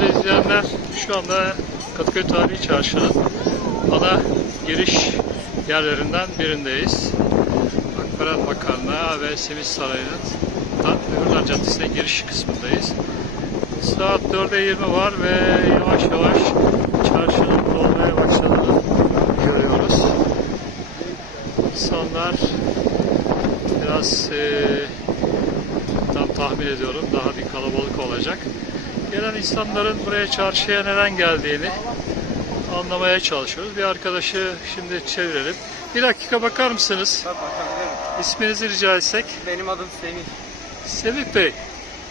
değerli izleyenler. Şu anda Kadıköy Tarihi Çarşı'nın ana giriş yerlerinden birindeyiz. Akvaryum Makarna ve Simit Sarayı'nın Mühürler Caddesi'ne giriş kısmındayız. Saat 4'e 20 var ve yavaş yavaş çarşının dolmaya başladığını görüyoruz. İnsanlar biraz tam tahmin ediyorum daha bir kalabalık olacak. Gelen insanların buraya çarşıya neden geldiğini anlamaya çalışıyoruz. Bir arkadaşı şimdi çevirelim. Bir dakika bakar mısınız? Bak bakabilirim. İsminizi rica etsek. Benim adım Semih. Semih Bey,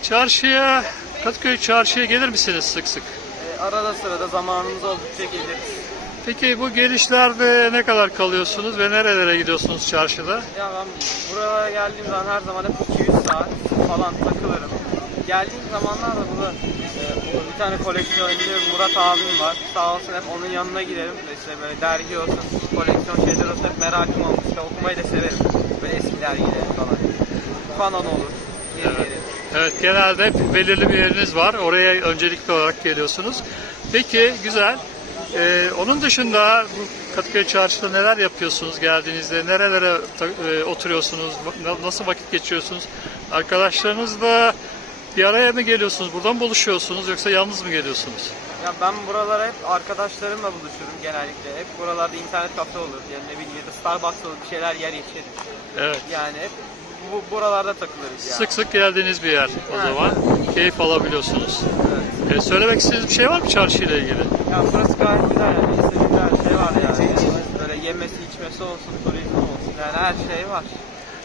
çarşıya, Kadıköy çarşıya gelir misiniz sık sık? Ee, arada sırada zamanımız oldukça geliriz. Peki bu gelişlerde ne kadar kalıyorsunuz ve nerelere gidiyorsunuz çarşıda? Ya ben buraya geldiğim zaman her zaman hep 200 saat falan takılırım. Geldiğim zamanlarda burada e, bir tane koleksiyon biliyorum Murat abim var. Sağ olsun hep onun yanına giderim. İşte böyle dergi olsun, koleksiyon şeyler olsun hep merakım olmuş. İşte okumayı da severim. Böyle eski dergileri falan. Fanon olur. Evet. yeni. Evet, genelde belirli bir yeriniz var. Oraya öncelikli olarak geliyorsunuz. Peki, güzel. Ee, onun dışında bu Kadıköy Çarşı'da neler yapıyorsunuz geldiğinizde? Nerelere e, oturuyorsunuz? Na- Nasıl vakit geçiriyorsunuz? Arkadaşlarınızla bir araya mı geliyorsunuz? Buradan buluşuyorsunuz yoksa yalnız mı geliyorsunuz? Ya ben buralara hep arkadaşlarımla buluşurum genellikle. Hep buralarda internet kafe olur. Yani ne bileyim ya da Starbucks olur bir şeyler yer içeriz. Evet. Yani hep bu, buralarda takılırız yani. Sık sık geldiğiniz bir yer o Evet. zaman. Keyif alabiliyorsunuz. Evet. Ee, söylemek istediğiniz bir şey var mı çarşıyla ilgili? Ya burası gayet güzel yani. İstediğin her şey var yani. Böyle yemesi içmesi olsun, turizm olsun. Yani her şey var.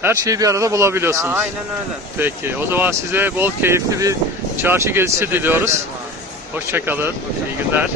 Her şeyi bir arada Ya bulabiliyorsunuz. aynen öyle. Peki, o zaman size bol keyifli bir çarşı gezisi Teşekkür diliyoruz. Hoşçakalın, iyi günler.